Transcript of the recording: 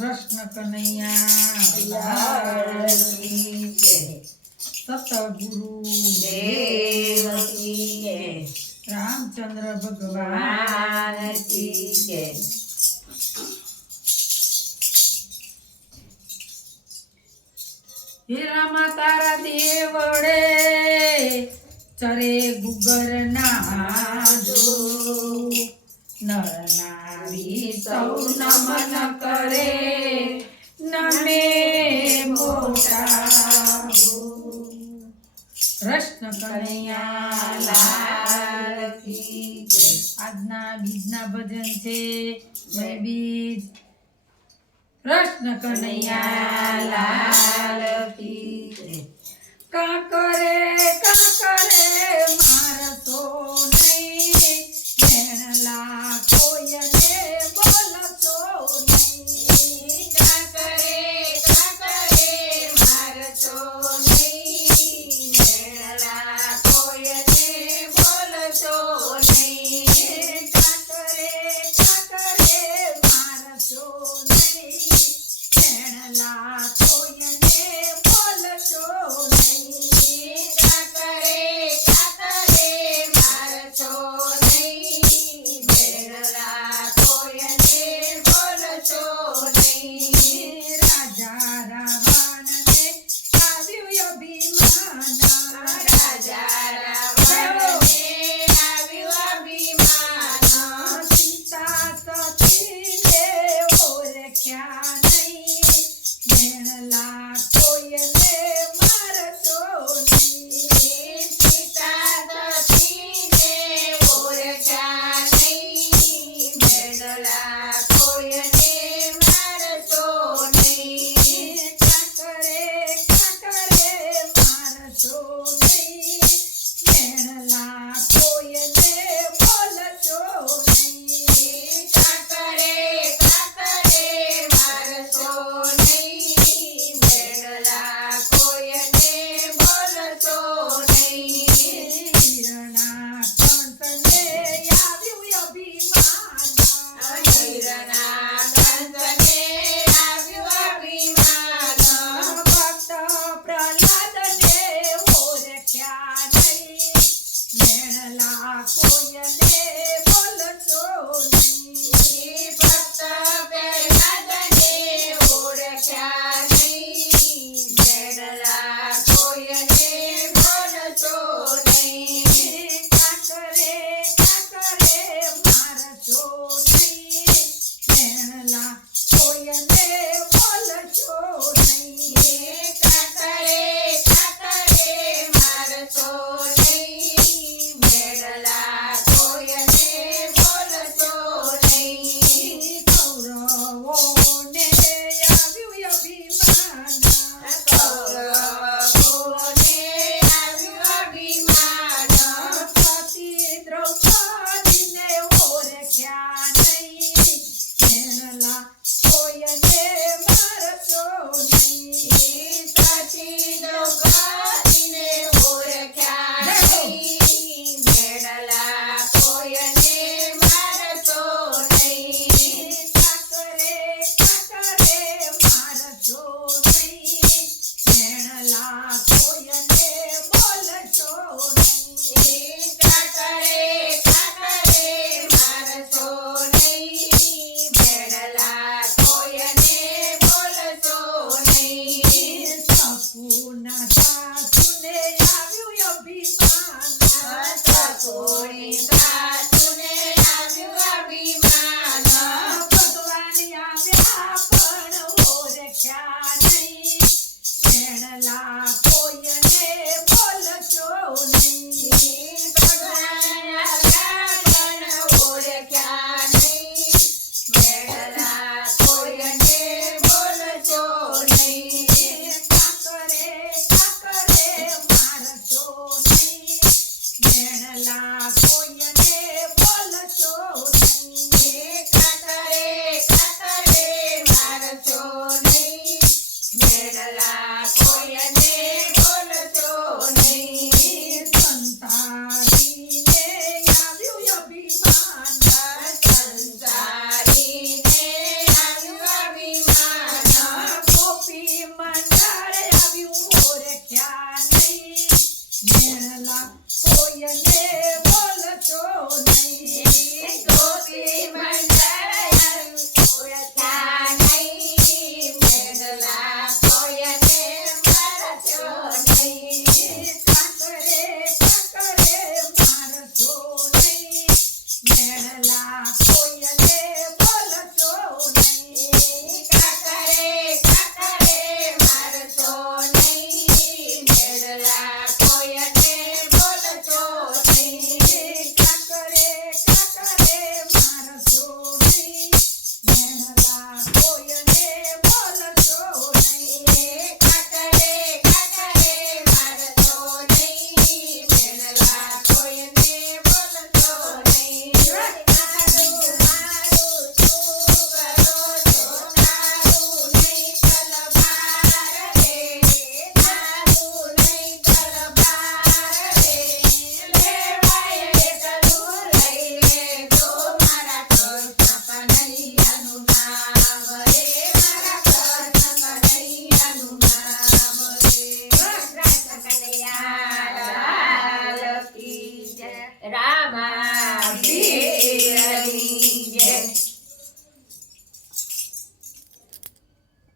કૃષ્ણ કનૈયા સતગુરુ દેવકી રામચંદ્ર ભગવાન કી જય. હે રામા તારા દેવડે ચરે ગુગર ના જો નર નારી સૌ નમન કરે નમે મોટા કૃષ્ણ કનૈયા લાલ કી જય. આજના બીજના ભજન છે વય બીજ. કૃષ્ણ કનૈયા લાલ કી જય. કા કરે મારતો નહીં મેણલા કોયને બોલતો નહીં. કા કરે મારતો નહીં મેળા કોઈને બોલતો નહીં. કા કરે મારતો નહીં મેણલા કોયને બોલતો નહીં. કા કરે મારતો નહીં મેળા કોઈને બોલતો નહીં. રાજા રાવણને આવ્યું અભિમાન રાજા રાવણને આવ્યું અભિમાન. સીતા સતીને ઓળખ્યા નહીં મેણલા કોયને મારતો નહીં. સીતા સતીને ઓળખ્યા નહીં મેળા